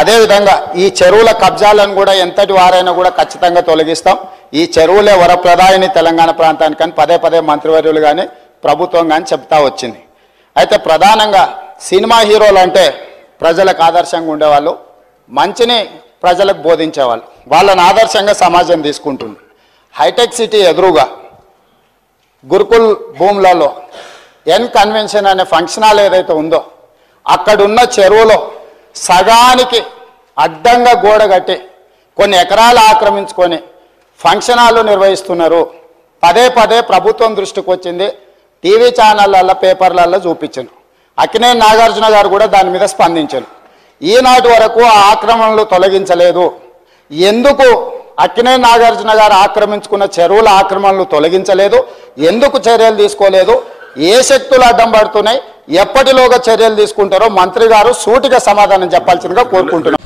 అదే విధంగా ఈ చెరువుల కబ్జాలను కూడా ఎంతటి వారైనా కూడా ఖచ్చితంగా తొలగిస్తాం. ఈ చెరువులే వరప్రదాయిని తెలంగాణ ప్రాంతానికి అని పదే పదే మంత్రివర్యులు కానీ ప్రభుత్వం కానీ చెప్తా వచ్చింది. అయితే ప్రధానంగా సినిమా హీరోలు అంటే ప్రజలకు ఆదర్శంగా ఉండేవాళ్ళు, మంచిని ప్రజలకు బోధించేవాళ్ళు, వాళ్ళని ఆదర్శంగా సమాజం తీసుకుంటుంది. హైటెక్ సిటీ ఎదురుగా గురుకుల్ భూములలో ఎన్ కన్వెన్షన్ అనే ఫంక్షన్ హాల్ ఏదైతే ఉందో అక్కడున్న చెరువులో సగానికి అడ్డంగా గోడ కట్టి కొన్ని ఎకరాలు ఆక్రమించుకొని ఫంక్షన్ హాల్ నిర్వహిస్తున్నారు. పదే పదే ప్రభుత్వం దృష్టికి వచ్చింది, టీవీ ఛానళ్ళల్లో పేపర్లలో చూపించారు. అక్కినేని నాగార్జున గారు కూడా దాని మీద స్పందించారు. ఈనాటి వరకు ఆ ఆక్రమణలు తొలగించలేదు. ఎందుకు అక్కినేని నాగార్జున గారు ఆక్రమించుకున్న చెరువుల ఆక్రమణలు తొలగించలేదు? ఎందుకు చర్యలు తీసుకోలేదు? ఏ శక్తులు అడ్డం పడుతున్నాయి? ఎప్పటిలోగా చర్యలు తీసుకుంటారో మంత్రి గారు సూటిగా సమాధానం చెప్పాల్సిందిగా కోరుకుంటున్నాం.